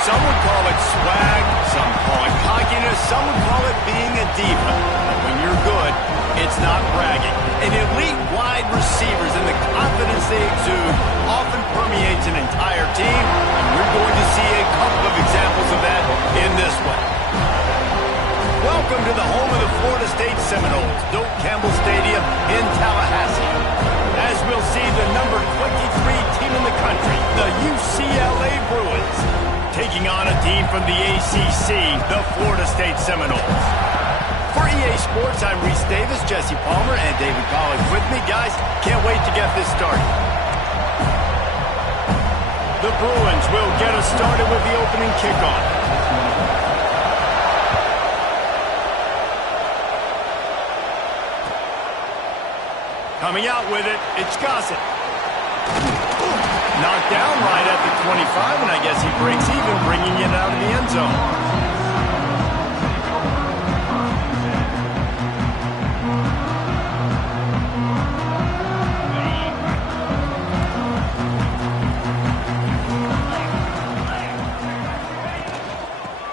Some would call it swag, some call it cockiness, some would call it being a diva. But when you're good, it's not bragging. And elite wide receivers and the confidence they exude often permeates an entire team, and we're going to see a couple of examples of that in this one. Welcome to the home of the Florida State Seminoles, Doak Campbell Stadium in Tallahassee. As we'll see the number 23 team in the country, the UCLA Bruins, taking on a team from the ACC, the Florida State Seminoles. For EA Sports, I'm Reese Davis, Jesse Palmer, and David Collins with me. Guys, can't wait to get this started. The Bruins will get us started with the opening kickoff. Coming out with it, it's Gossett. Knocked down right at the 25, and I guess he breaks even, bringing it out of the end zone.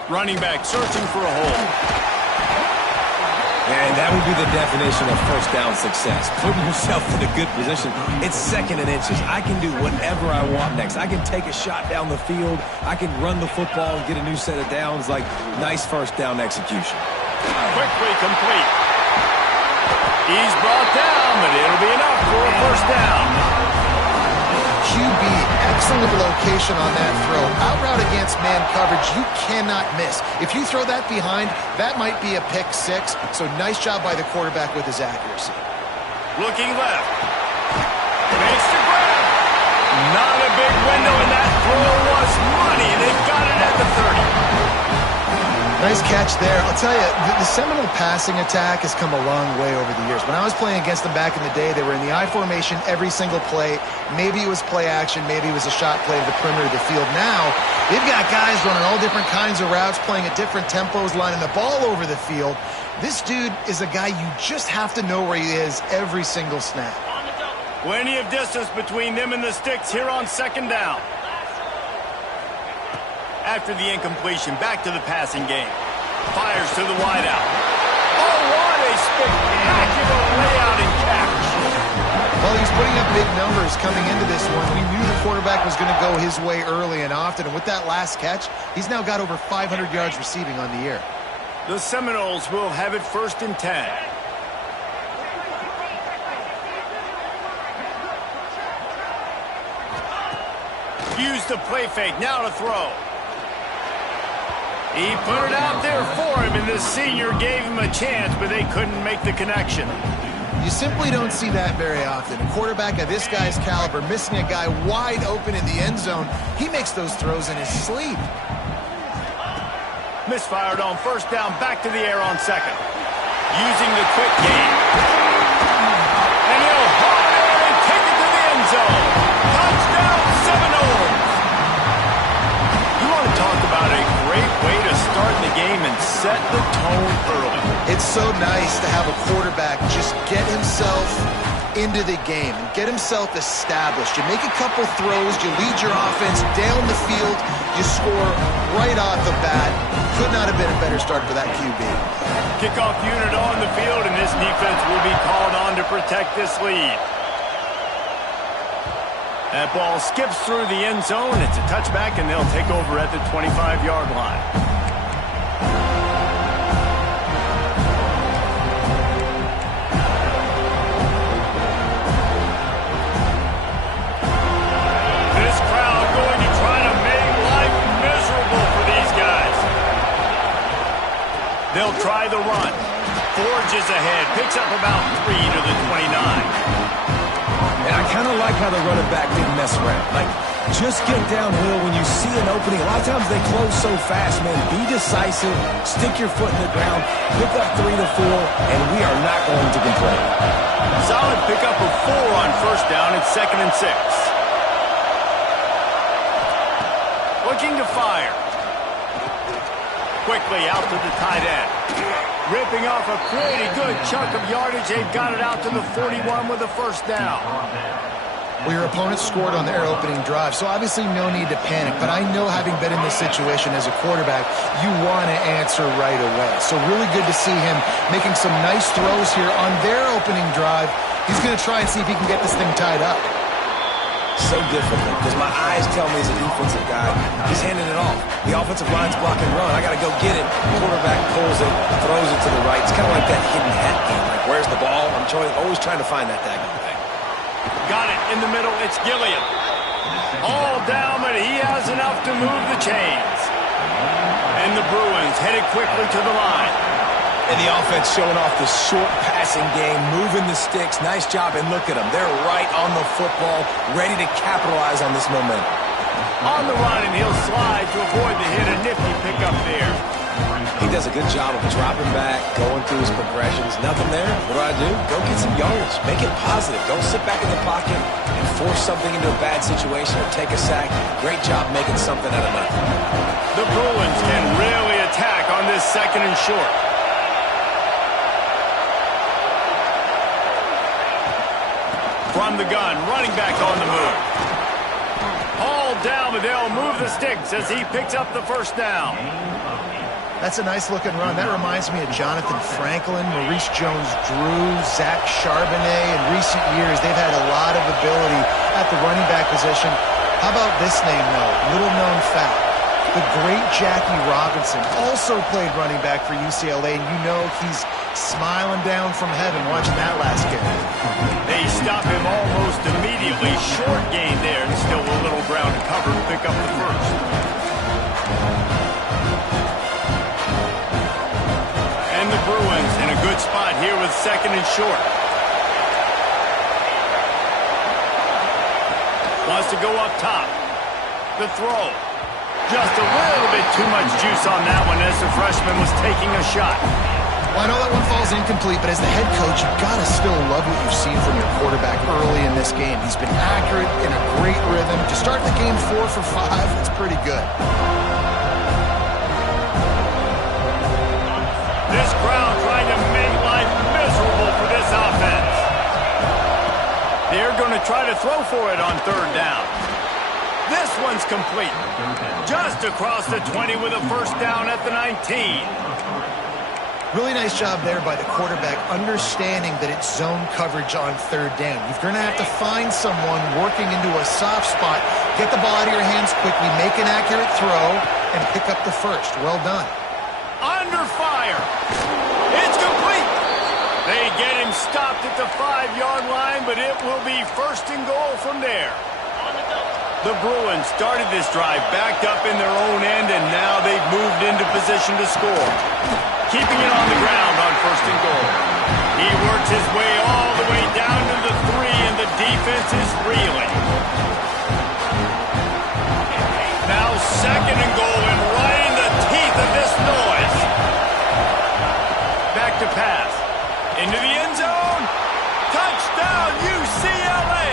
Running back searching for a hole. And that would be the definition of first down success. Putting yourself in a good position. It's second and inches. I can do whatever I want next. I can take a shot down the field. I can run the football and get a new set of downs. Like, nice first down execution. Quickly complete. He's brought down, but it'll be enough for a first down. QB, excellent location on that throw. Out route against man coverage, you cannot miss. If you throw that behind, that might be a pick six. So nice job by the quarterback with his accuracy. Looking left. Makes the grab. Not a big window, and that throw was money. They got it at the 30. Nice catch there. I'll tell you, the Seminole passing attack has come a long way over the years. When I was playing against them back in the day, they were in the I formation every single play. Maybe it was play action. Maybe it was a shot play to the perimeter of the field. Now, they've got guys running all different kinds of routes, playing at different tempos, lining the ball over the field. This dude is a guy you just have to know where he is every single snap. Plenty of distance between them and the sticks here on second down. After the incompletion, back to the passing game. Fires to the wideout. Oh, what a spectacular layout and catch. Well, he's putting up big numbers coming into this one. We knew the quarterback was going to go his way early and often, and with that last catch, he's now got over 500 yards receiving on the year. The Seminoles will have it 1st and 10. Use the play fake, now to throw. He put it out there for him, and the senior gave him a chance, but they couldn't make the connection. You simply don't see that very often. A quarterback of this guy's caliber missing a guy wide open in the end zone. He makes those throws in his sleep. Misfired on first down, back to the air on second. Using the quick game. And he'll haul it and take it to the end zone. Touchdown, Seminoles! You want to talk about a great way to start the game and set the tone early. It's so nice to have a quarterback just get himself into the game and get himself established. You make a couple throws, you lead your offense down the field, you score right off the bat. Could not have been a better start for that QB. Kickoff unit on the field, and this defense will be called on to protect this lead. That ball skips through the end zone. It's a touchback, and they'll take over at the 25-yard line. This crowd going to try to make life miserable for these guys. They'll try the run. Forges ahead. Picks up about 3 to the 29. And I kind of like how the running back didn't mess around. Like, just get downhill when you see an opening. A lot of times they close so fast, man. Be decisive, stick your foot in the ground, pick up 3 to 4, and we are not going to complain. Solid pickup of 4 on first down. It's 2nd and 6. Looking to fire. Quickly out to the tight end. Ripping off a pretty good chunk of yardage. They've got it out to the 41 with a first down. Well, your opponent scored on their opening drive, so obviously no need to panic. But I know, having been in this situation as a quarterback, you want to answer right away. So really good to see him making some nice throws here on their opening drive. He's going to try and see if he can get this thing tied up. So difficult, because my eyes tell me as a defensive guy, he's handing it off. The offensive line's blocking run. I got to go get it. The quarterback pulls it, throws it to the right. It's kind of like that hidden hat game. Like, where's the ball? I'm always trying to find that daggone thing. Got it in the middle. It's Gilliam. All down, but he has enough to move the chains. And the Bruins headed quickly to the line. And the offense showing off the short passing game, moving the sticks. Nice job, and look at them. They're right on the football, ready to capitalize on this momentum. On the run, and he'll slide to avoid the hit. A nifty pickup there. He does a good job of dropping back, going through his progressions. Nothing there. What do? Go get some yardage. Make it positive. Don't sit back in the pocket and force something into a bad situation or take a sack. Great job making something out of nothing. The Bruins can really attack on this 2nd and short. From the gun, running back on the move. All down, but they'll move the sticks as he picks up the first down. That's a nice-looking run. That reminds me of Jonathan Franklin, Maurice Jones-Drew, Zach Charbonnet. In recent years, they've had a lot of ability at the running back position. How about this name, though? Little-known fact. The great Jackie Robinson also played running back for UCLA, and you know he's smiling down from heaven watching that last game. They stop him almost immediately. Short gain there, and still a little ground to cover to pick up the first. And the Bruins in a good spot here with 2nd and short. Wants to go up top. The throw. Just a little bit too much juice on that one as the freshman was taking a shot. Well, I know that one falls incomplete, but as the head coach, you've got to still love what you've seen from your quarterback early in this game. He's been accurate, in a great rhythm. To start the game 4 for 5, that's pretty good. This crowd trying to make life miserable for this offense. They're going to try to throw for it on 3rd down. This one's complete. Just across the 20 with a first down at the 19. Really nice job there by the quarterback, understanding that it's zone coverage on 3rd down. You're going to have to find someone working into a soft spot, get the ball out of your hands quickly, make an accurate throw, and pick up the first. Well done. Under fire. It's complete. They get him stopped at the 5-yard line, but it will be 1st and goal from there. The Bruins started this drive backed up in their own end, and now they've moved into position to score. Keeping it on the ground on 1st and goal. He works his way all the way down to the 3, and the defense is reeling. Now 2nd and goal, and right in the teeth of this noise. Back to pass. Into the end zone. Touchdown, UCLA.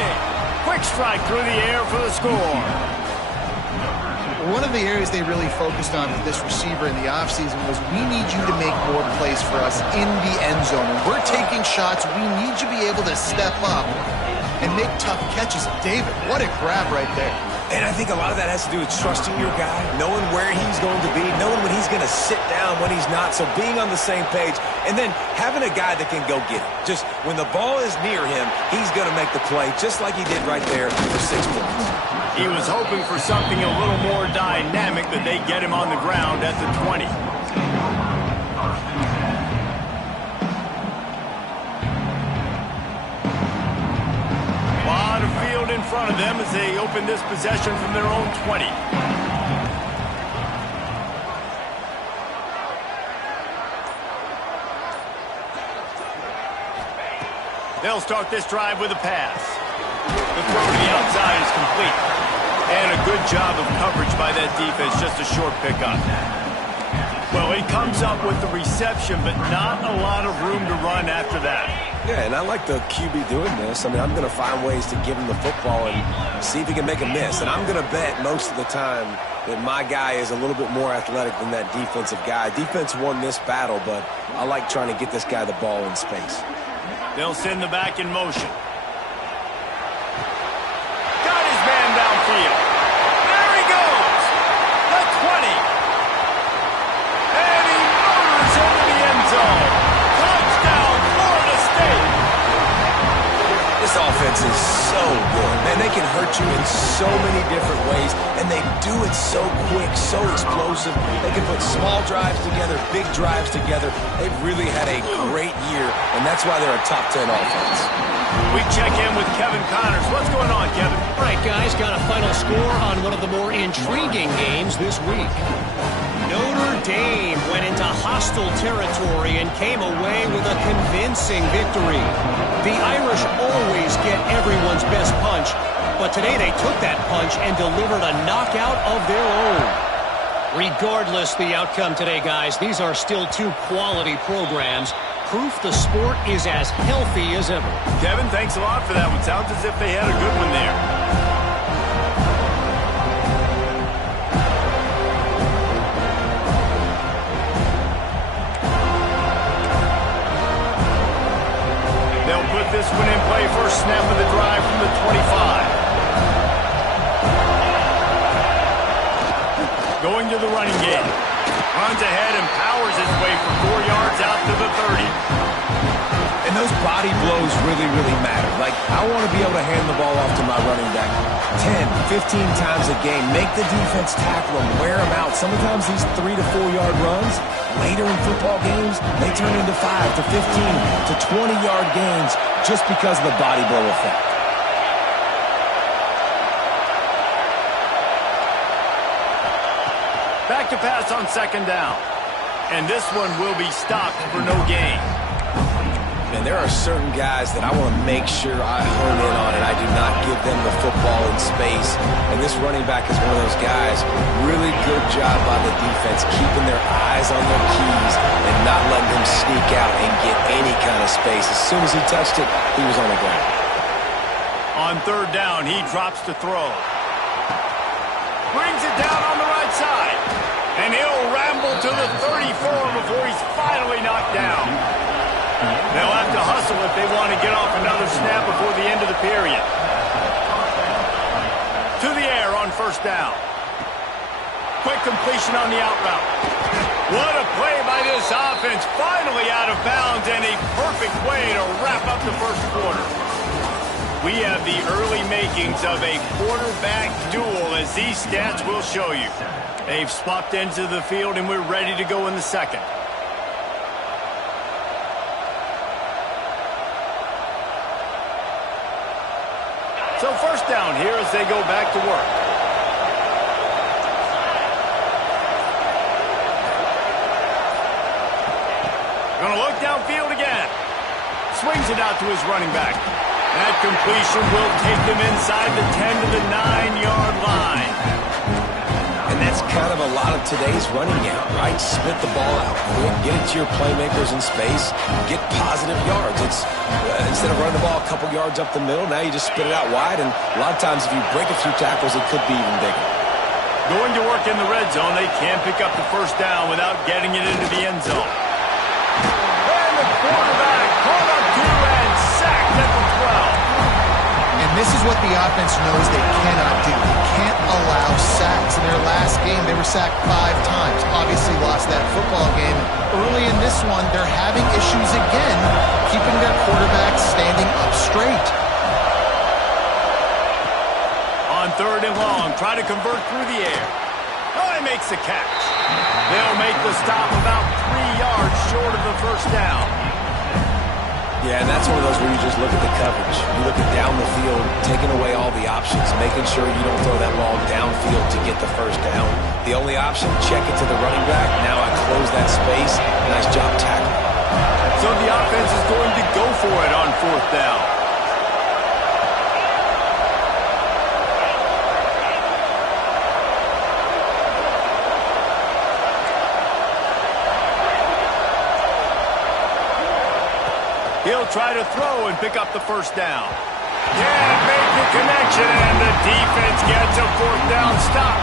Quick strike through the air for the score. One of the areas they really focused on with this receiver in the offseason was, we need you to make more plays for us in the end zone. When we're taking shots, we need you to be able to step up and make tough catches. David, what a grab right there. And I think a lot of that has to do with trusting your guy, knowing where he's going to be, knowing when he's going to sit down, when he's not. So being on the same page, and then having a guy that can go get it. Just when the ball is near him, he's going to make the play, just like he did right there for 6 points. He was hoping for something a little more dynamic, but they get him on the ground at the 20. Lot of field in front of them as they open this possession from their own 20. They'll start this drive with a pass. The throw to the outside is complete. And a good job of coverage by that defense, just a short pickup. Well, he comes up with the reception, but not a lot of room to run after that. Yeah, and I like the QB doing this. I mean, I'm going to find ways to give him the football and see if he can make a miss. And I'm going to bet most of the time that my guy is a little bit more athletic than that defensive guy. Defense won this battle, but I like trying to get this guy the ball in space. They'll send the back in motion. so good. Man, they can hurt you in so many different ways, and they do it so quick, so explosive. They can put small drives together, big drives together. They've really had a great year, and that's why they're a top 10 offense. We check in with Kevin Connors. What's going on, Kevin? All right, guys, got a final score on one of the more intriguing games this week. Notre Dame went into hostile territory and came away with a convincing victory. The Irish always get everyone's best punch, but today they took that punch and delivered a knockout of their own. Regardless the outcome today, guys, these are still two quality programs. Proof the sport is as healthy as ever. Kevin, thanks a lot for that one. Sounds as if they had a good one there. They'll put this one in play. First snap of the drive from the 25. Going to the running game. Runs ahead and powers his way for 4 yards out to the 30. And those body blows really, really matter. Like, I want to be able to hand the ball off to my running back 10, 15 times a game. Make the defense tackle them, wear them out. Sometimes these 3 to 4 yard runs, later in football games, they turn into 5 to 15 to 20 yard gains just because of the body blow effect. Back to pass on second down. And this one will be stopped for no gain. And there are certain guys that I want to make sure I hone in on, and I do not give them the football in space. And this running back is one of those guys. Really good job by the defense, keeping their eyes on their keys and not letting them sneak out and get any kind of space. As soon as he touched it, he was on the ground. On third down, he drops to throw. Brings it down on the right side. And he'll ramble to the 34 before he's finally knocked down. They'll have to hustle if they want to get off another snap before the end of the period. To the air on first down. Quick completion on the out route. What a play by this offense. Finally out of bounds and a perfect way to wrap up the first quarter. We have the early makings of a quarterback duel, as these stats will show you. They've swapped ends of the field, and we're ready to go in the second. So first down here as they go back to work. Going to look downfield again. Swings it out to his running back. That completion will take them inside the 10 to the 9-yard line. And that's kind of a lot of today's running game, right? Spit the ball out quick, get it to your playmakers in space, get positive yards. It's instead of running the ball a couple yards up the middle, now you just spit it out wide, and a lot of times if you break a few tackles, it could be even bigger. Going to work in the red zone, they can't pick up the first down without getting it into the end zone. And the quarterback caught up to and sacked at the 12. And this is what the offense knows they cannot do. They can't allow sacks. In their last game, they were sacked 5 times. Obviously lost that football game. Early in this one, they're having issues again, keeping their quarterback standing up straight. On third and long, try to convert through the air. Oh, he makes the catch. They'll make the stop about 3 yards short of the first down. Yeah, and that's one of those where you just look at the coverage. You look at down the field, taking away all the options, making sure you don't throw that ball downfield to get the first down. The only option, check it to the running back. Now I close that space. Nice job tackling. So the offense is going to go for it on fourth down. He'll try to throw and pick up the first down. Can't make the connection, and the defense gets a fourth down stop.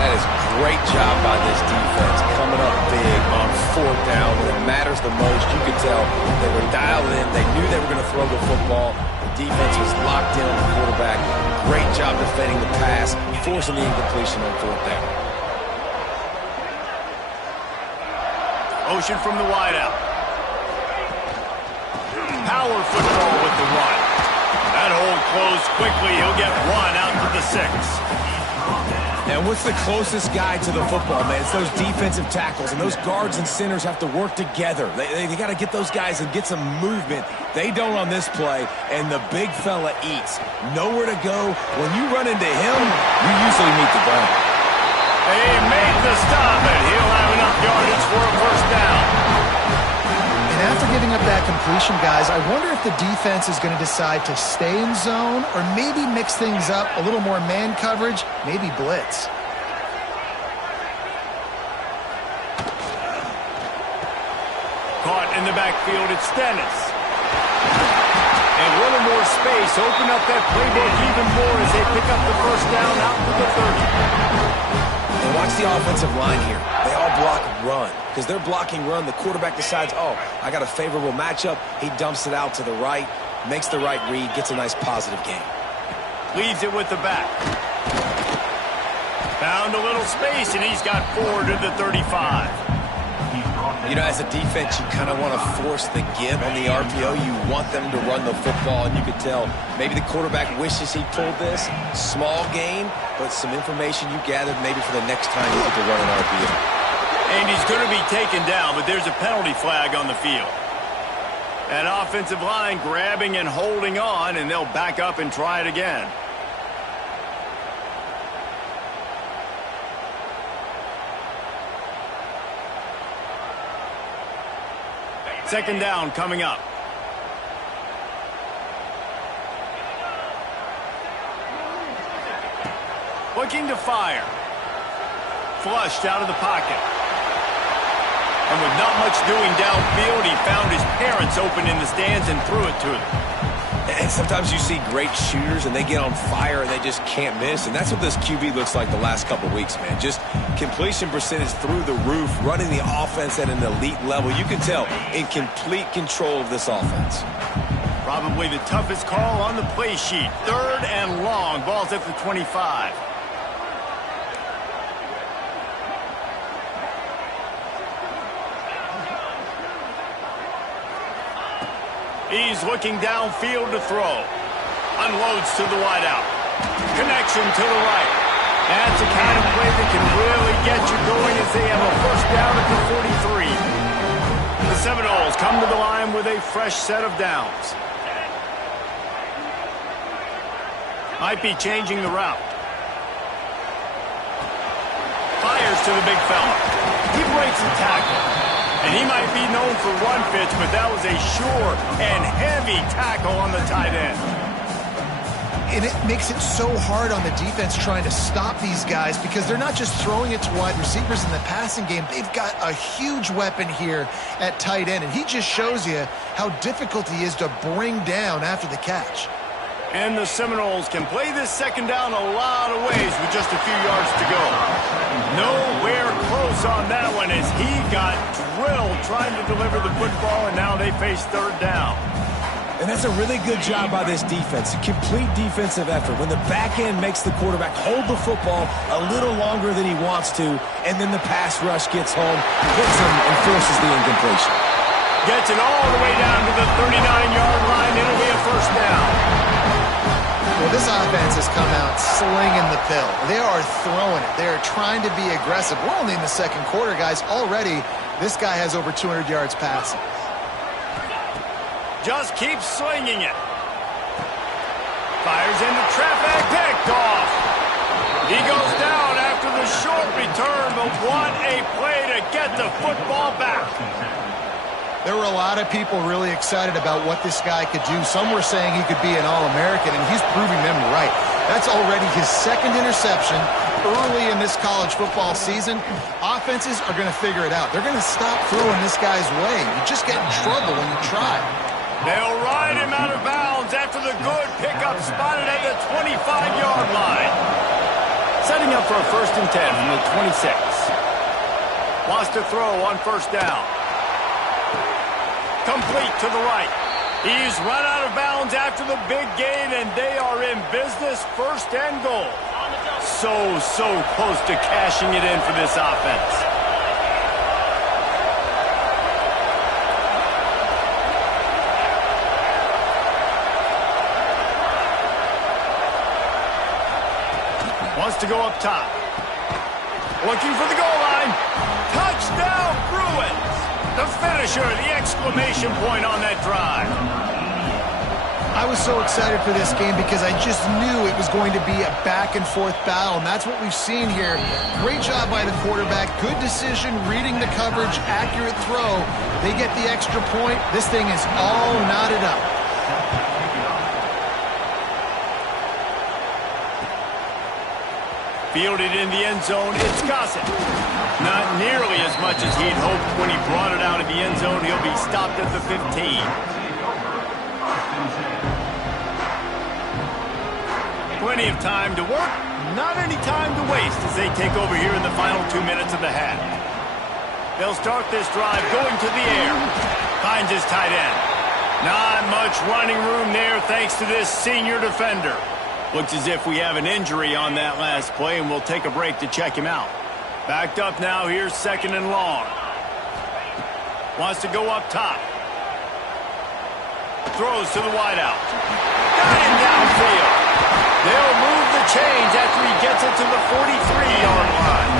That is great job by this defense, coming up big on fourth down when it matters the most. You could tell they were dialed in. They knew they were going to throw the football. The defense was locked in on the quarterback. Great job defending the pass, forcing the incompletion on fourth down. Motion from the wideout. Power football with the run. That hole closed quickly. He'll get one out to the 6. And what's the closest guy to the football, man? It's those defensive tackles, and those guards and centers have to work together. They got to get those guys and get some movement. They don't on this play, and the big fella eats. Nowhere to go. When you run into him, you usually meet the ground. He made the stop, and he'll have enough yardage for a first down. And after giving up that completion, guys, I wonder if the defense is going to decide to stay in zone or maybe mix things up, a little more man coverage, maybe blitz. Caught in the backfield, it's Stennis. And a little more space, open up that playbook even more as they pick up the first down out to the 30. And watch the offensive line here. They all block run. Because they're blocking run, the quarterback decides, oh, I got a favorable matchup. He dumps it out to the right, makes the right read, gets a nice positive gain. Leaves it with the back. Found a little space, and he's got 4 to the 35. You know, as a defense, you kind of want to force the give on the RPO. You want them to run the football, and you can tell maybe the quarterback wishes he pulled this. Small gain, but some information you gathered maybe for the next time you get to run an RPO. And he's going to be taken down, but there's a penalty flag on the field. That offensive line grabbing and holding on, and they'll back up and try it again. Second down coming up. Looking to fire. Flushed out of the pocket. And with not much doing downfield, he found his parents open in the stands and threw it to them. And sometimes you see great shooters and they get on fire and they just can't miss. And that's what this QB looks like the last couple weeks, man. Just completion percentage through the roof, running the offense at an elite level. You can tell in complete control of this offense. Probably the toughest call on the play sheet. 3rd and long. Ball's at the 25. He's looking downfield to throw. Unloads to the wideout. Connection to the right. That's the kind of play that can really get you going as they have a first down at the 43. The Seminoles come to the line with a fresh set of downs. Might be changing the route. Fires to the big fella. He breaks the tackle. And he might be known for one pitch, but that was a sure and heavy tackle on the tight end. And it makes it so hard on the defense trying to stop these guys because they're not just throwing it to wide receivers in the passing game. They've got a huge weapon here at tight end, and he just shows you how difficult he is to bring down after the catch. And the Seminoles can play this second down a lot of ways with just a few yards to go. Nowhere close on that one as he got drilled trying to deliver the football, and now they face 3rd down. And that's a really good job by this defense. A complete defensive effort. When the back end makes the quarterback hold the football a little longer than he wants to, and then the pass rush gets home, hits him, and forces the incompletion. Gets it all the way down to the 39-yard line. It'll be a first down. Well, this offense has come out slinging the pill. They are throwing it. They are trying to be aggressive. We're only in the second quarter, guys. Already, this guy has over 200 yards passing. Just keeps swinging it. Fires into traffic. Picked off. He goes down after the short return, but what a play to get the football back. There were a lot of people really excited about what this guy could do. Some were saying he could be an All-American, and he's proving them right. That's already his 2nd interception early in this college football season. Offenses are going to figure it out. They're going to stop throwing this guy's way. You just get in trouble when you try. They'll ride him out of bounds after the good pickup spotted at the 25-yard line. Setting up for a 1st and 10 from the 26. Wants to throw on first down. Complete to the right. He's run out of bounds after the big gain, and they are in business. 1st and goal. So close to cashing it in for this offense. Wants to go up top. Looking for the goal line. Touchdown, Bruins! The finisher, the exclamation point on that drive. I was so excited for this game because I just knew it was going to be a back-and-forth battle, and that's what we've seen here. Great job by the quarterback. Good decision, reading the coverage, accurate throw. They get the extra point. This thing is all knotted up. Fielded in the end zone, it's Gossett. Not nearly as much as he'd hoped when he brought it out of the end zone. He'll be stopped at the 15. Plenty of time to work, not any time to waste as they take over here in the final 2 minutes of the half. They'll start this drive going to the air. Finds his tight end. Not much running room there thanks to this senior defender. Looks as if we have an injury on that last play, and we'll take a break to check him out. Backed up now, here's 2nd and long. Wants to go up top. Throws to the wideout. Got him downfield. They'll move the chains after he gets it to the 43-yard line.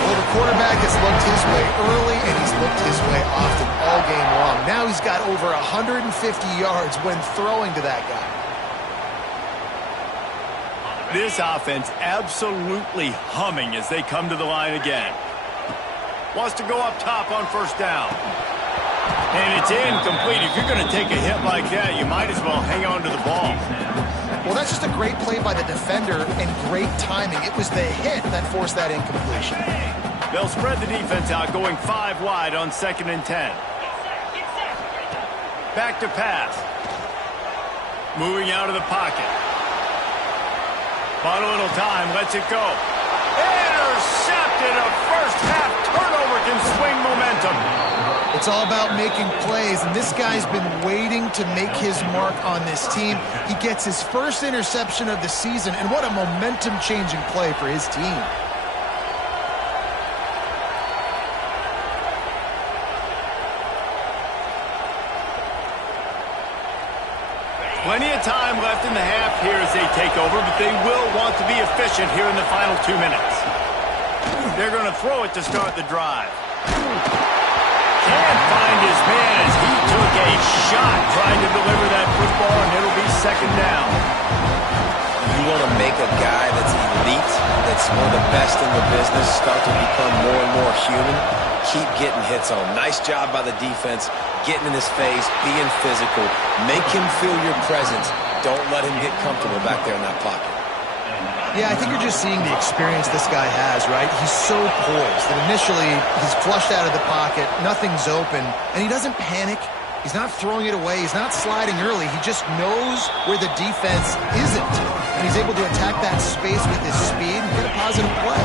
Well, the quarterback has looked his way early, and he's looked his way often all game long. Now he's got over 150 yards when throwing to that guy. This offense absolutely humming as they come to the line again. Wants to go up top on 1st down. And it's incomplete. If you're going to take a hit like that, you might as well hang on to the ball. Well, that's just a great play by the defender and great timing. It was the hit that forced that incompletion. They'll spread the defense out, going 5 wide on 2nd and 10. Back to pass. Moving out of the pocket. Bought a little time, lets it go. Intercepted. A first-half turnover can swing momentum. It's all about making plays, and this guy's been waiting to make his mark on this team. He gets his first interception of the season, and what a momentum-changing play for his team. Plenty of time left in the half here as they take over, but they will want to be efficient here in the final 2 minutes. They're going to throw it to start the drive. Can't find his man as he took a shot trying to deliver that football, and it'll be 2nd down. You want to make a guy that's elite, that's one of the best in the business, start to become more and more human, keep getting hits on. Nice job by the defense, getting in his face, being physical. Make him feel your presence. Don't let him get comfortable back there in that pocket. Yeah, I think you're just seeing the experience this guy has, right? He's so poised that initially he's flushed out of the pocket, nothing's open, and he doesn't panic. He's not throwing it away. He's not sliding early. He just knows where the defense isn't, and he's able to attack that space with his speed and get a positive play.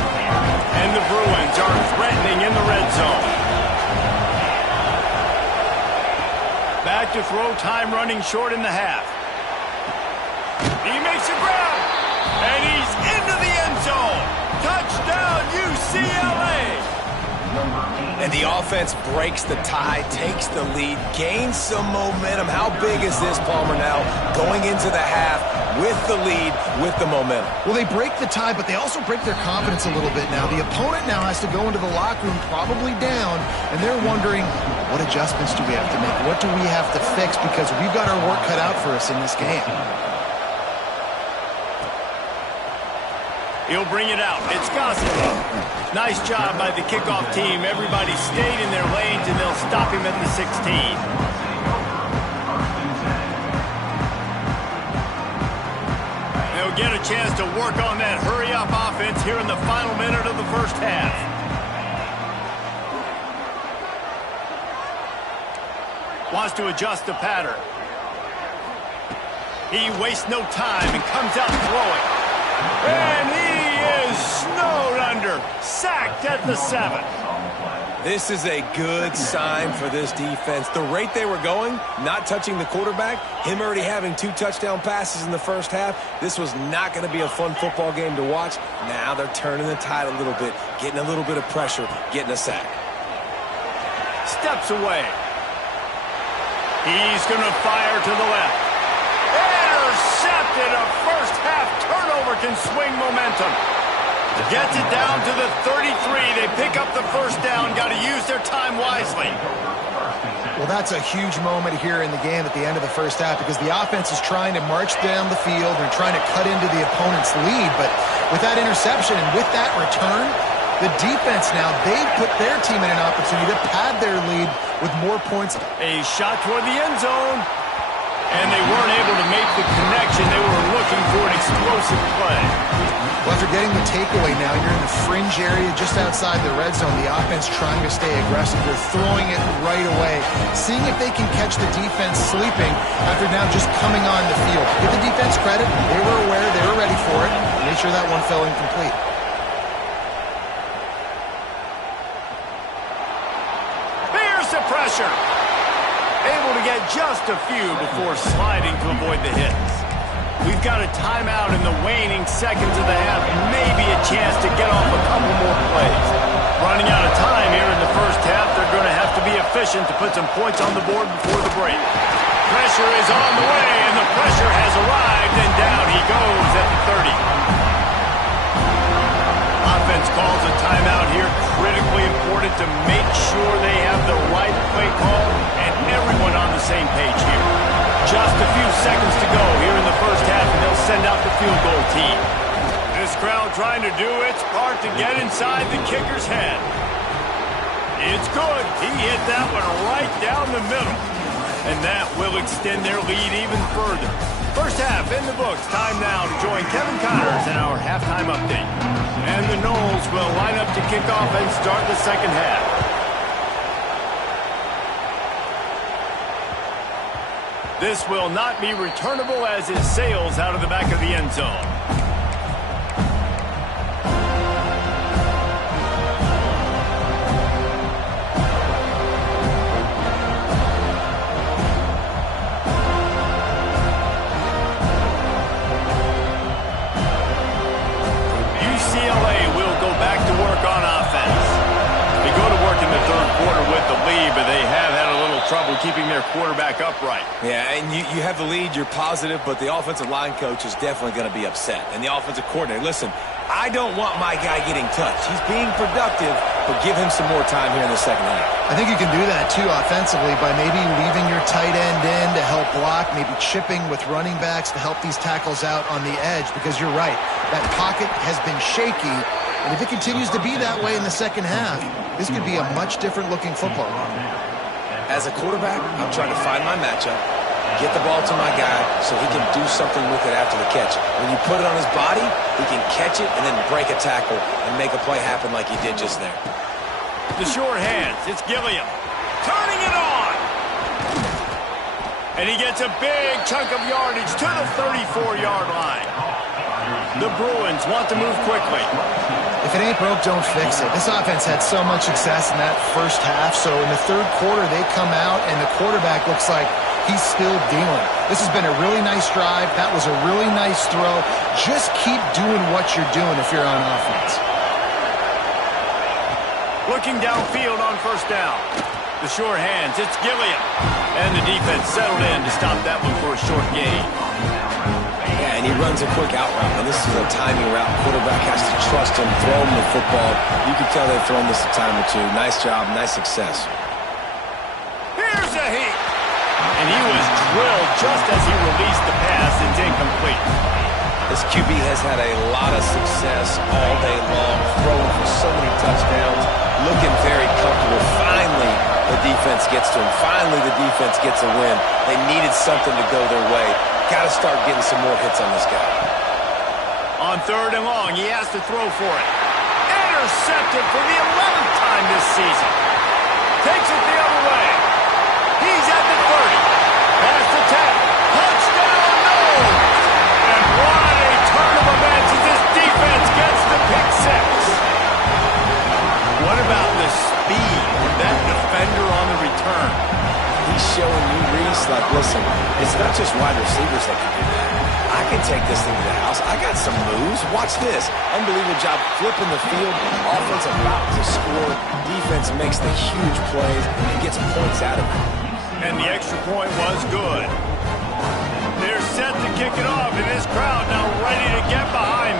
And the Bruins are threatening in the red zone. Back to throw, time running short in the half. He makes a grab, and he's into the end zone. Touchdown, UCLA. And the offense breaks the tie, takes the lead, gains some momentum. How big is this, Palmer, now going into the half with the lead, with the momentum? Well, they break the tie, but they also break their confidence a little bit now. The opponent now has to go into the locker room probably down, and they're wondering, what adjustments do we have to make? What do we have to fix? Because we've got our work cut out for us in this game. He'll bring it out. It's Gossett. Nice job by the kickoff team. Everybody stayed in their lanes, and they'll stop him at the 16. They'll get a chance to work on that hurry-up offense here in the final minute of the first half. Wants to adjust the pattern. He wastes no time and comes out throwing. And he is snowed under. Sacked at the 7. This is a good sign for this defense. The rate they were going, not touching the quarterback, him already having 2 touchdown passes in the first half, this was not going to be a fun football game to watch. Now they're turning the tide a little bit, getting a little bit of pressure, getting a sack. Steps away. He's going to fire to the left. Intercepted. A first half turnover score can swing momentum. Gets it down to the 33. They pick up the first down. Got to use their time wisely. Well, that's a huge moment here in the game at the end of the first half because the offense is trying to march down the field and trying to cut into the opponent's lead. But with that interception and with that return, the defense now, they've put their team in an opportunity to pad their lead with more points. A shot toward the end zone. And they weren't able to make the connection. They were looking for an explosive play. Well, after getting the takeaway now, you're in the fringe area just outside the red zone. The offense trying to stay aggressive. They're throwing it right away, seeing if they can catch the defense sleeping after now just coming on the field. Give the defense credit. They were aware. They were ready for it. Make sure that one fell incomplete. There's the pressure. Able to get just a few before sliding to avoid the hits. We've got a timeout in the waning seconds of the half. Maybe a chance to get off a couple more plays. Running out of time here in the first half. They're going to have to be efficient to put some points on the board before the break. Pressure is on the way, and the pressure has arrived, and down he goes at the 30. Offense calls a timeout here. Critically important to make sure they have the right play call and everyone on the same page here. Just a few seconds to go here in the first half, and they'll send out the field goal team. This crowd trying to do its part to get inside the kicker's head. It's good. He hit that one right down the middle. And that will extend their lead even further. First half in the books. Time now to join Kevin Connors in our halftime update. And the Noles will line up to kick off and start the second half. This will not be returnable as it sails out of the back of the end zone. UCLA will go back to work on offense. They go to work in the third quarter with the lead, but they have had a little trouble keeping their quarterback upright. Yeah, and you have the lead, you're positive, but the offensive line coach is definitely going to be upset. And the offensive coordinator, listen, I don't want my guy getting touched. He's being productive, but give him some more time here in the second half. I think you can do that, too, offensively, by maybe leaving your tight end in to help block, maybe chipping with running backs to help these tackles out on the edge, because you're right. That pocket has been shaky, and if it continues to be that way in the second half, this could be a much different-looking football. As a quarterback, I'm trying to find my matchup, get the ball to my guy so he can do something with it after the catch. When you put it on his body, he can catch it and then break a tackle and make a play happen like he did just there. The short hands, it's Gilliam. Turning it on! And he gets a big chunk of yardage to the 34-yard line. The Bruins want to move quickly. If it ain't broke, don't fix it. This offense had so much success in that first half, so in the third quarter, they come out, and the quarterback looks like he's still dealing. This has been a really nice drive. That was a really nice throw. Just keep doing what you're doing if you're on offense. Looking downfield on first down. The short hands, it's Gilliam. And the defense settled in to stop that one for a short gain. Yeah, and he runs a quick out route. And this is a timing route. Quarterback has to trust him, throw him the football. You can tell they've thrown this a time or two. Nice job, nice success. Here's a heat. And he was drilled just as he released the pass. It's incomplete. This QB has had a lot of success all day long, throwing for so many touchdowns, looking very comfortable. Finally, the defense gets to him. Finally, the defense gets a win. They needed something to go their way. Got to start getting some more hits on this guy. On third and long, he has to throw for it. Intercepted for the 11th time this season. Takes it the other way. He's at the 30. Past the 10. Touchdown, no! And what a turn of events as this defense gets the pick six. What about the speed of that defender on the return? He's showing you, Reese, like, listen, it's not just wide receivers that can do that. I can take this thing to the house. I got some moves. Watch this. Unbelievable job flipping the field. Offense about to score. Defense makes the huge plays and gets points out of it. And the extra point was good. They're set to kick it off, and this crowd now ready to get behind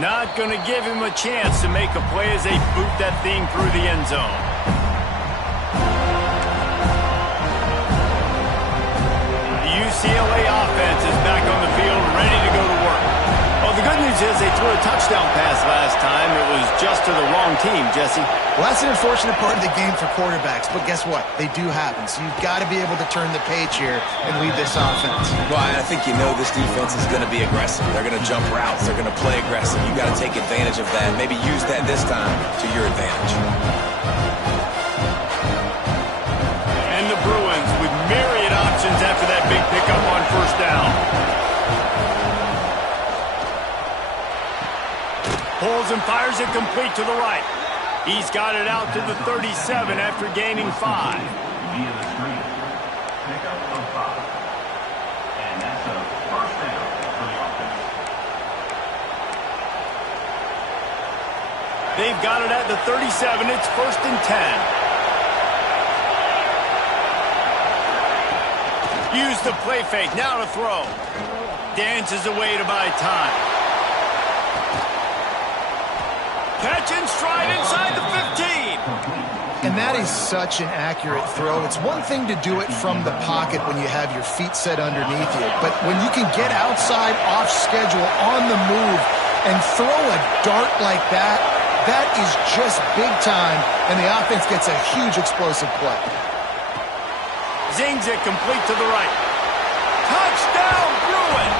Not going to give him a chance to make a play as they boot that thing through the end zone. The UCLA offense is back on the field, ready to go to work. Well, the good news is they threw a touchdown pass last time. It was just to the wrong team, Jesse. Well, that's an unfortunate part of the game for quarterbacks, but guess what? They do happen, so you've got to be able to turn the page here and lead this offense. Well, I think you know this defense is going to be aggressive. They're going to jump routes. They're going to play aggressive. You've got to take advantage of that. Maybe use that this time to your advantage. And the Bruins with myriad options after that big pickup on first down. Pulls and fires it complete to the right. He's got it out to the 37 after gaining 5. Via the screen. Pickup of 5. And that's a first down for the offense. They've got it at the 37. It's 1st and 10. Use the play fake. Now to throw. Dances away to buy time. Catch and stride inside the 15. And that is such an accurate throw. It's one thing to do it from the pocket when you have your feet set underneath you, but when you can get outside, off schedule, on the move, and throw a dart like that, that is just big time, and the offense gets a huge explosive play. Zings it complete to the right. Touchdown, Bruins!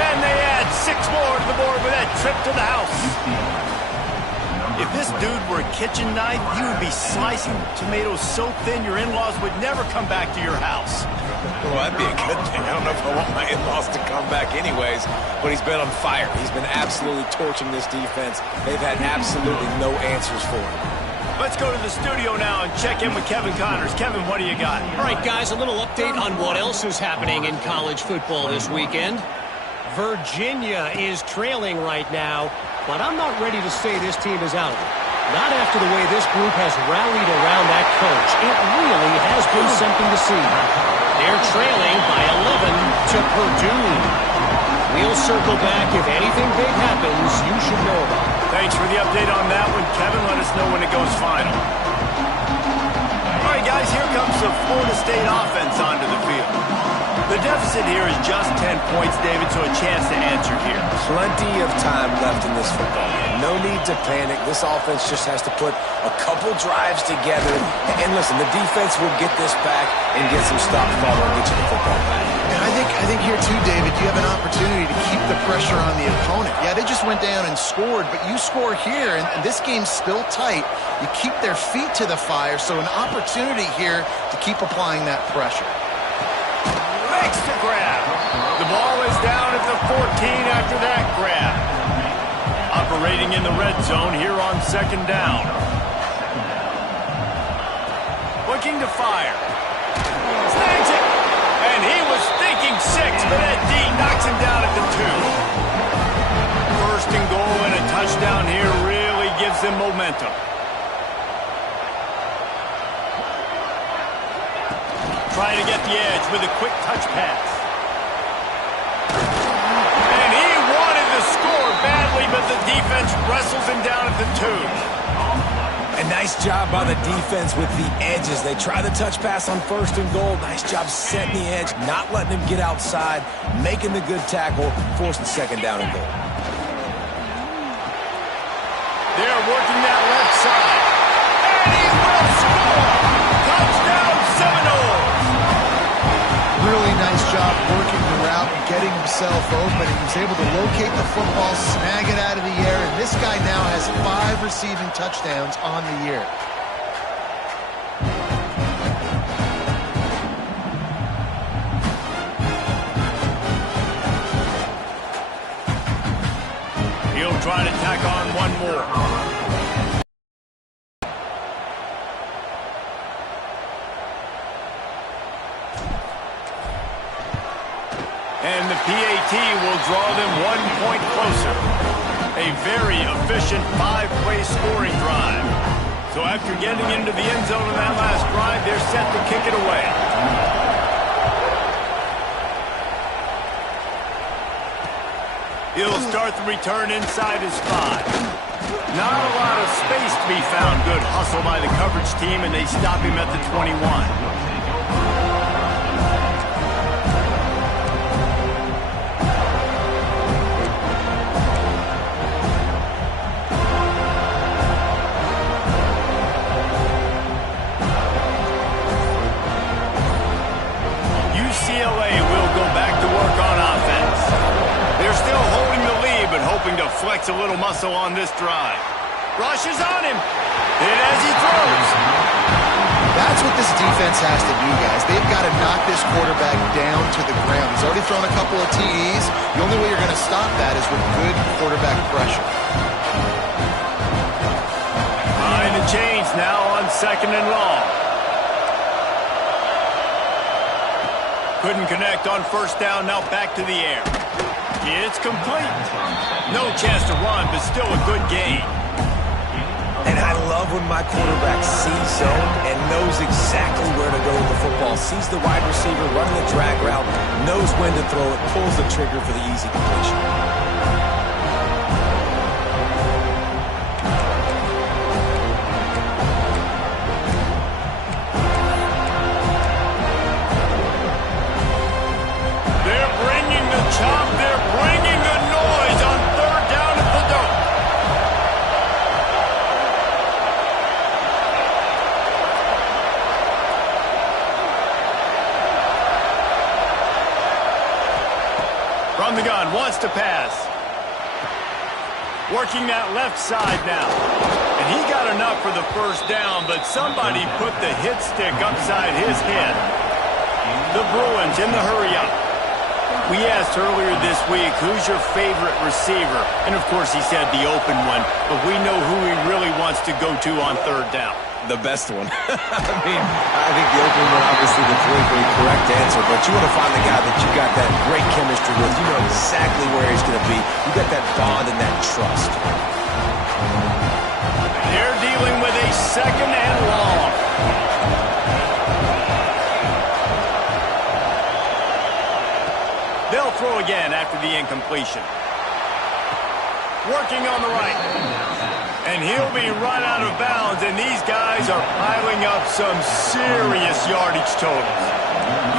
And they add 6 more to the board with that trip to the house. If this dude were a kitchen knife, you would be slicing tomatoes so thin your in-laws would never come back to your house. Well, that'd be a good thing. I don't know if I want my in-laws to come back anyways, but he's been on fire. He's been absolutely torching this defense. They've had absolutely no answers for him. Let's go to the studio now and check in with Kevin Connors. Kevin, what do you got? All right, guys, a little update on what else is happening in college football this weekend. Virginia is trailing right now, but I'm not ready to say this team is out. Not after the way this group has rallied around that coach. It really has been something to see. They're trailing by 11 to Purdue. We'll circle back. If anything big happens, you should know about it. Thanks for the update on that one, Kevin. Let us know when it goes final. All right, guys, here comes the Florida State offense onto the field. The deficit here is just 10 points, David, so a chance to answer here. Plenty of time left in this football game. No need to panic. This offense just has to put a couple drives together. And listen, the defense will get this back and get some stop follow and get you the football back. And I think here too, David, you have an opportunity to keep the pressure on the opponent. Yeah, they just went down and scored, but you score here, and this game's still tight. You keep their feet to the fire, so an opportunity here to keep applying that pressure. Makes the grab. The ball is down at the 14 after that grab. Operating in the red zone here on 2nd down. Looking to fire. Snags it. And he was thinking 6, but that D knocks him down at the 2. 1st and goal and a touchdown here really gives them momentum. Trying to get the edge with a quick touch pass. And he wanted to score badly, but the defense wrestles him down at the 2. A nice job by the defense with the edges. They try the touch pass on 1st and goal. Nice job setting the edge, not letting him get outside, making the good tackle, forcing 2nd down and goal. They're working that left side. And he will score! Touchdown Seminoles! Really nice job working the route and getting himself open. He was able to locate the football, snag it out of the air, and this guy now has 5 receiving touchdowns on the year. He'll try to tack on one more. And the PAT will draw them 1 point closer. A very efficient 5-play scoring drive. So after getting into the end zone in that last drive, they're set to kick it away. He'll start the return inside his 5. Not a lot of space to be found. Good hustle by the coverage team, and they stop him at the 21. UCLA will go back to work on offense. They're still holding the lead, but hoping to flex a little muscle on this drive. Rushes on him. And as he throws. That's what this defense has to do, guys. They've got to knock this quarterback down to the ground. He's already thrown a couple of TDs. The only way you're going to stop that is with good quarterback pressure. Behind the chains now on 2nd and long. Couldn't connect on 1st down, now back to the air. It's complete. No chance to run, but still a good gain. And I love when my quarterback sees zone and knows exactly where to go with the football. Sees the wide receiver running the drag route, knows when to throw it, pulls the trigger for the easy completion. They're bringing the chop. They're bringing the noise on 3rd down at the dome. From the gun, wants to pass. Working that left side now. And he got enough for the 1st down, but somebody put the hit stick upside his head. The Bruins in the hurry-up. We asked earlier this week, who's your favorite receiver? And, of course, he said the open one, but we know who he really wants to go to on 3rd down. The best one. I think the open one, obviously, the politically correct answer, but you want to find the guy that you got that great chemistry with. You know exactly where he's going to be. You got that bond and that trust. They're dealing with a 2nd and long. They'll throw again after the incompletion. Working on the right. And he'll be run out of bounds, and these guys are piling up some serious yardage totals.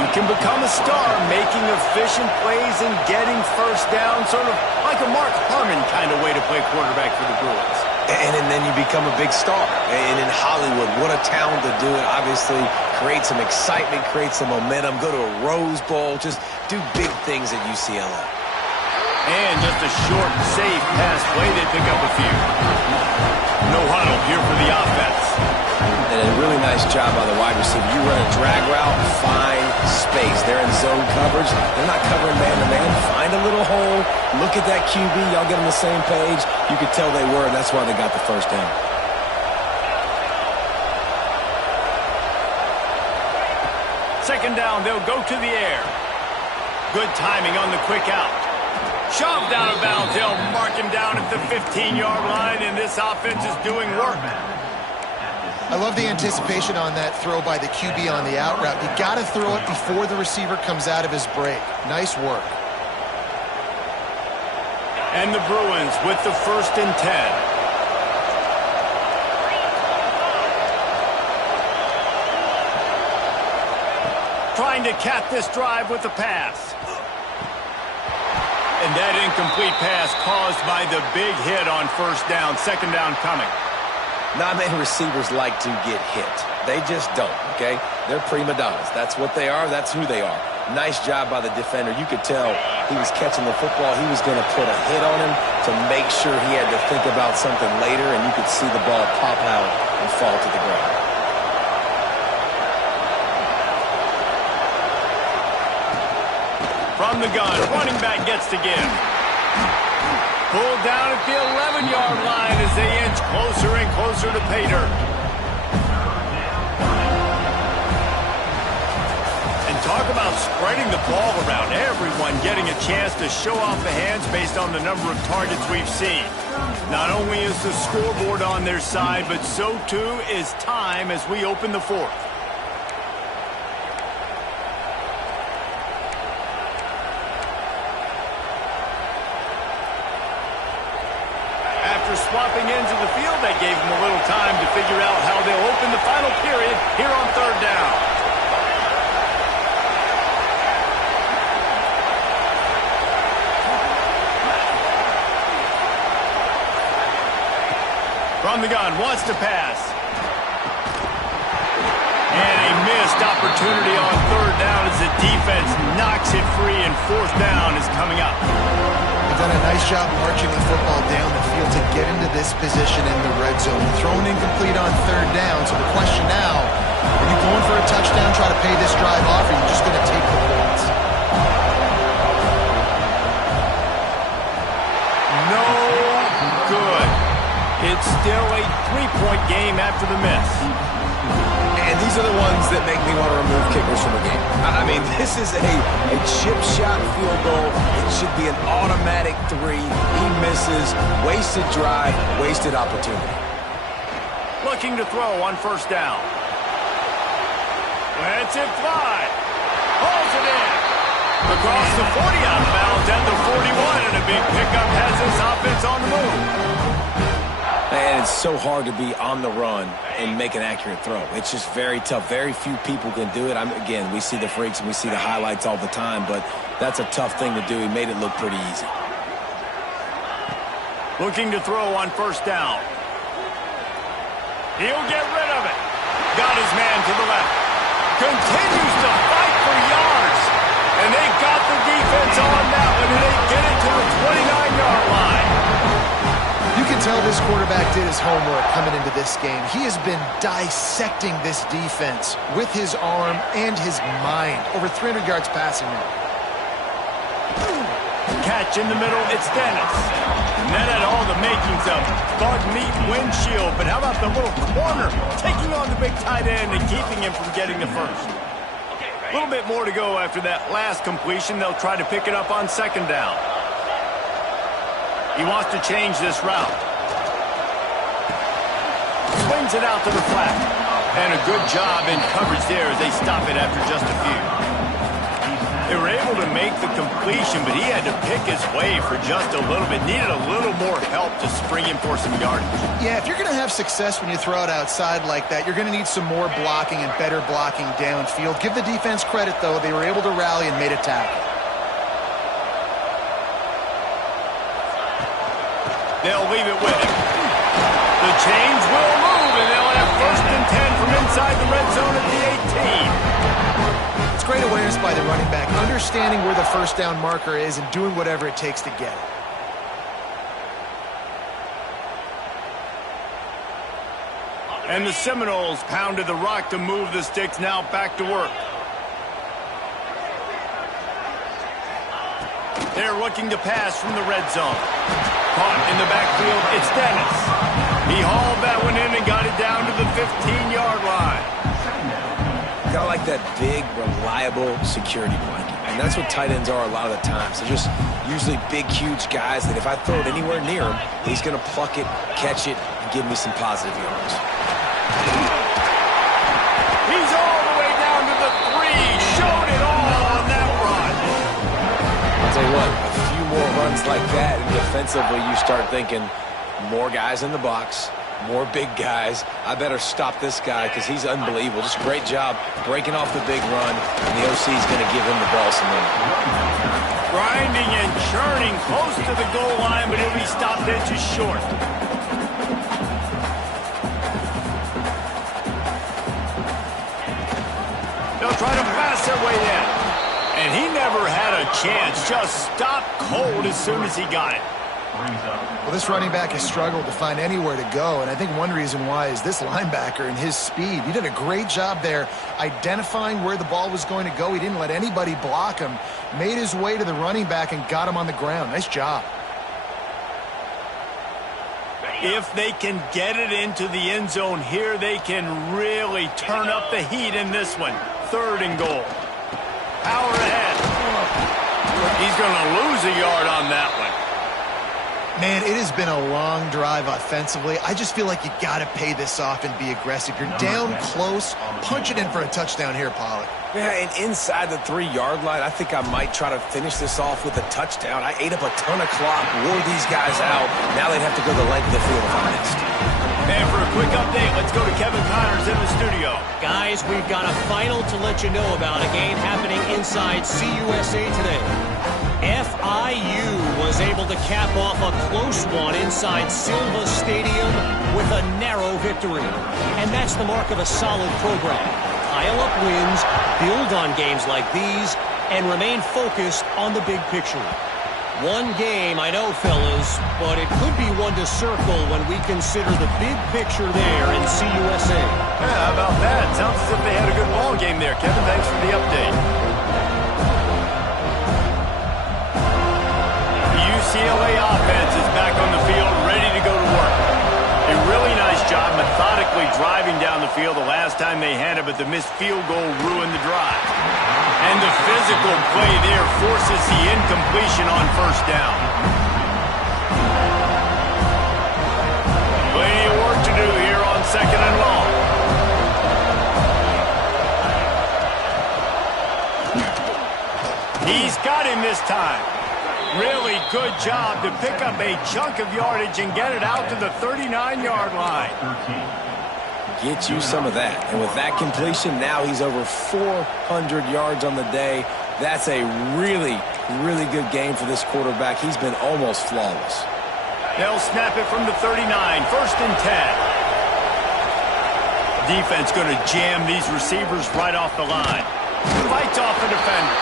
You can become a star making efficient plays and getting 1st down, sort of like a Mark Harmon kind of way to play quarterback for the Bruins. And then you become a big star. And in Hollywood, what a town to do it. Obviously, create some excitement, create some momentum, go to a Rose Bowl, just do big things at UCLA. And just a short, safe pass play, they pick up a few. No huddle here for the offense. And a really nice job by the wide receiver. You run a drag route, find space. They're in zone coverage. They're not covering man-to-man. Find a little hole. Look at that QB. Y'all get on the same page. You could tell they were, and that's why they got the 1st down. Second down, they'll go to the air. Good timing on the quick out. Shoved out of bounds. They'll mark him down at the 15-yard line, and this offense is doing work. I love the anticipation on that throw by the QB on the out route. You got to throw it before the receiver comes out of his break. Nice work. And the Bruins with the 1st and 10. Trying to cap this drive with the pass. And that incomplete pass caused by the big hit on 1st down. 2nd down coming. Not many receivers like to get hit. They just don't, okay? They're prima donnas. That's what they are. That's who they are. Nice job by the defender. You could tell he was catching the football. He was going to put a hit on him to make sure he had to think about something later, and you could see the ball pop out and fall to the ground. From the gun, running back gets to give. Pulled down at the 11-yard line as they inch closer and closer to pay dirt. And talk about spreading the ball around. Everyone getting a chance to show off the hands based on the number of targets we've seen. Not only is the scoreboard on their side, but so too is time as we open the 4th. time to figure out how they'll open the final period here on third down. From the gun, wants to pass. And a missed opportunity on third down as the defense knocks it free, and fourth down is coming up. They've done a nice job marching the football down the field to get into this position in the red zone. Thrown incomplete on third down, so the question now, are you going for a touchdown, try to pay this drive off, or are you just going to take the points? No good. It's still a three-point game after the miss. And these are the ones that make me want to remove kickers from the game. I mean, this is a chip shot field goal. It should be an automatic 3. He misses. Wasted drive, wasted opportunity. Looking to throw on first down. Lets it fly. Pulls it in. Across the 40 out of bounds at the 41, and a big pickup has this offense on the move. And it's so hard to be on the run and make an accurate throw. It's just very tough. Very few people can do it. Again, we see the freaks and we see the highlights all the time, but that's a tough thing to do. He made it look pretty easy. Looking to throw on first down. He'll get rid of it. Got his man to the left. Continues to fight for yards. And they got the defense on that one, and they get it to the 29-yard line. You can tell this quarterback did his homework coming into this game. He has been dissecting this defense with his arm and his mind. Over 300 yards passing now. Catch in the middle, it's Dennis. And that had all the makings of bug meat windshield, but how about the little corner taking on the big tight end and keeping him from getting the first? A little bit more to go after that last completion. They'll try to pick it up on second down. He wants to change this route. Swings it out to the flat. And a good job in coverage there as they stop it after just a few. They were able to make the completion, but he had to pick his way for just a little bit. Needed a little more help to spring him for some yardage. Yeah, if you're going to have success when you throw it outside like that, you're going to need some more blocking and better blocking downfield. Give the defense credit, though. They were able to rally and made a tackle. They'll leave it with him. The chains will move, and they'll have first and 10 from inside the red zone at the 18. It's great awareness by the running back, understanding where the first down marker is and doing whatever it takes to get it. And the Seminoles pounded the rock to move the sticks, now back to work. They're looking to pass from the red zone. Caught in the backfield, it's Dennis. He hauled that one in and got it down to the 15-yard line. Got like that big, reliable security blanket. And that's what tight ends are a lot of the times. They're just usually big, huge guys that if I throw it anywhere near him, he's going to pluck it, catch it, and give me some positive yards. He's all the way down to the 3. Showed it all on that run. I'll tell you what, a few more runs like that, and defensively you start thinking more guys in the box, more big guys. I better stop this guy because he's unbelievable. Just a great job breaking off the big run, and the OC is going to give him the ball some minute. Grinding and churning close to the goal line, but he'll be stopped inches short. They'll try to pass their way in. And he never had a chance. Just stopped cold as soon as he got it. Well, this running back has struggled to find anywhere to go, and I think one reason why is this linebacker and his speed. He did a great job there identifying where the ball was going to go. He didn't let anybody block him, made his way to the running back and got him on the ground. Nice job. If they can get it into the end zone here, they can really turn up the heat in this one. 3rd and goal. Power ahead. He's going to lose a yard on that one. Man, it has been a long drive offensively. I just feel like you got to pay this off and be aggressive. You're down close. Punch it in for a touchdown here, Pollard. Yeah, and inside the 3-yard line, I think I might try to finish this off with a touchdown. I ate up a ton of clock, wore these guys out. Now they'd have to go the length of the field if I missed. And for a quick update, let's go to Kevin Connors in the studio. Guys, we've got a final to let you know about, a game happening inside CUSA today. FIU was able to cap off a close one inside Silva Stadium with a narrow victory. And that's the mark of a solid program. Pile up wins, build on games like these, and remain focused on the big picture. One game, I know, fellas, but it could be one to circle when we consider the big picture there in CUSA. Yeah, how about that? Sounds as if they had a good ball game there. Kevin, thanks for the update. The UCLA offense is back on the field, ready to go to work. A really nice job methodically driving down the field the last time they had it, but the missed field goal ruined the drive. And the physical play there forces the incompletion on first down. Plenty of work to do here on second and long. He's got him this time. Really good job to pick up a chunk of yardage and get it out to the 39-yard line. Get you some of that. And with that completion, now he's over 400 yards on the day. That's a really, really good game for this quarterback. He's been almost flawless. They'll snap it from the 39, first and 10. Defense going to jam these receivers right off the line. Fights off the defender.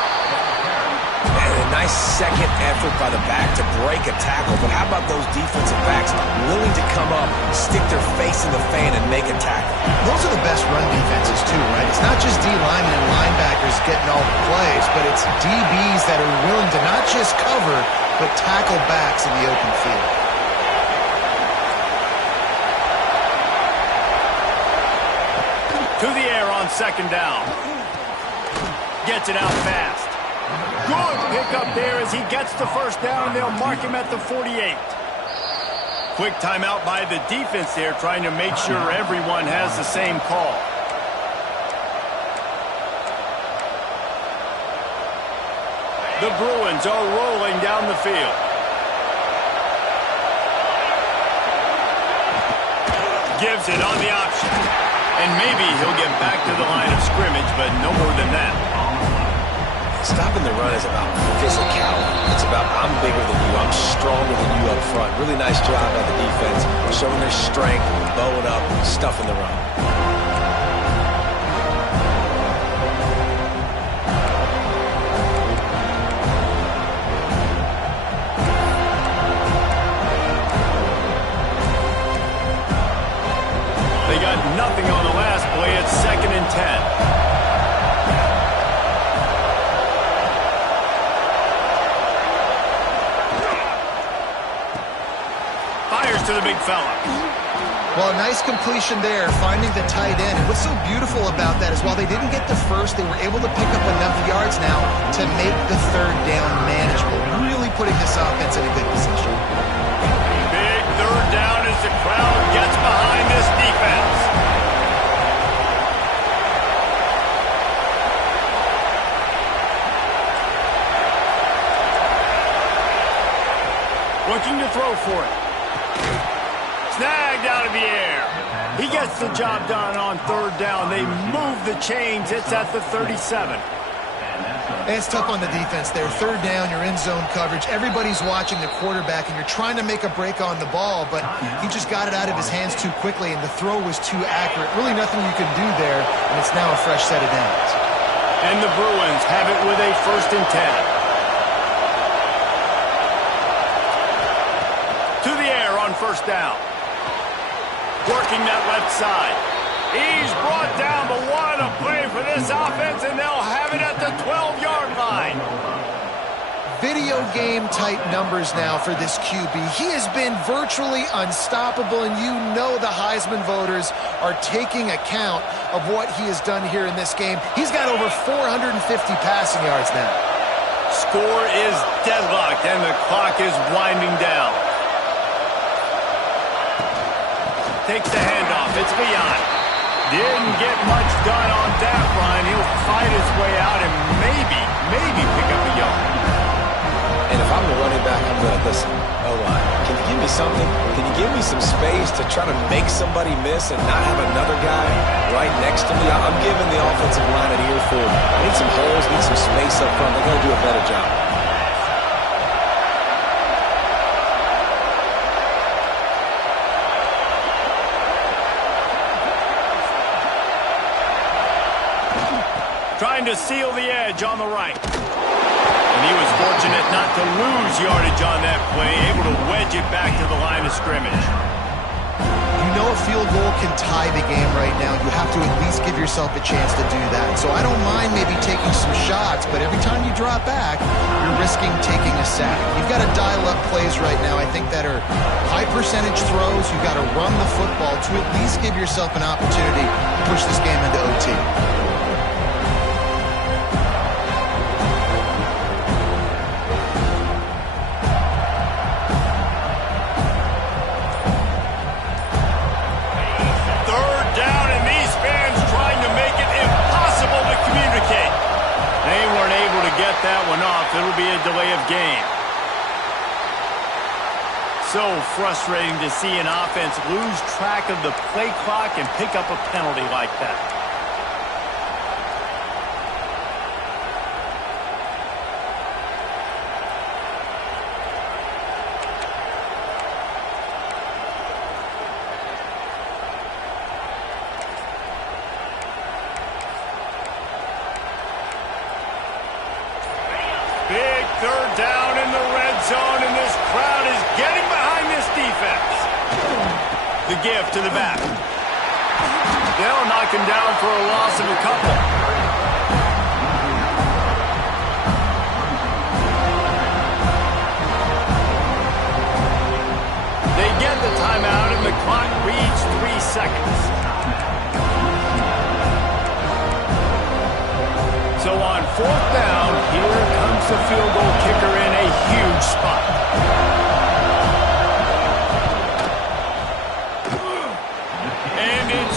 And a nice second effort by the back to break a tackle. But how about those defensive backs willing to come up, stick their face in the fan, and make a tackle? Those are the best run defenses, too, right? It's not just D-linemen and linebackers getting all the plays, but it's DBs that are willing to not just cover, but tackle backs in the open field. To the air on second down. Gets it out fast. Good pickup there as he gets the first down, and they'll mark him at the 48. Quick timeout by the defense there, trying to make sure everyone has the same call. The Bruins are rolling down the field. Gives it on the option. And maybe he'll get back to the line of scrimmage, but no more than that. Stopping the run is about physicality. It's about I'm bigger than you, I'm stronger than you up front. Really nice job by the defense, showing their strength, bowing up, stuffing the run. They got nothing on the last play. It's second and 10. To the big fella. Well, a nice completion there, finding the tight end. And what's so beautiful about that is while they didn't get the first, they were able to pick up enough yards now to make the third down manageable, really putting this offense in a good position. Big third down as the crowd gets behind this defense. Looking to throw for it. Snagged out of the air. He gets the job done on third down. They move the chains. It's at the 37. And it's tough on the defense there. Third down, you're in zone coverage. Everybody's watching the quarterback, and you're trying to make a break on the ball, but he just got it out of his hands too quickly, and the throw was too accurate. Really nothing you can do there, and it's now a fresh set of downs. And the Bruins have it with a first and 10. To the air on first down. Working that left side. He's brought down, but what a play for this offense, and they'll have it at the 12-yard line. Video game type numbers now for this QB. He has been virtually unstoppable, and you know the Heisman voters are taking account of what he has done here in this game. He's got over 450 passing yards now. Score is deadlocked, and the clock is winding down. Takes the handoff. It's beyond. Didn't get much done on that run. He'll fight his way out and maybe pick up a yard. And if if I'm the running back, I'm going to listen. O-line, can you give me something? Can you give me some space to try to make somebody miss and not have another guy right next to me? I'm giving the offensive line an earful. I need some holes, need some space up front. They're going to do a better job. Trying to seal the edge on the right. And he was fortunate not to lose yardage on that play, able to wedge it back to the line of scrimmage. You know a field goal can tie the game right now. You have to at least give yourself a chance to do that. So I don't mind maybe taking some shots, but every time you drop back, you're risking taking a sack. You've got to dial up plays right now, I think, that are high percentage throws. You've got to run the football to at least give yourself an opportunity to push this game into OT. That one off. It'll be a delay of game. So frustrating to see an offense lose track of the play clock and pick up a penalty like that. Big third down in the red zone, and this crowd is getting behind this defense. The give to the back. They'll knock him down for a loss of a couple. They get the timeout, and the clock reads 3 seconds. So on fourth down, here comes the field goal kicker in a huge spot. And it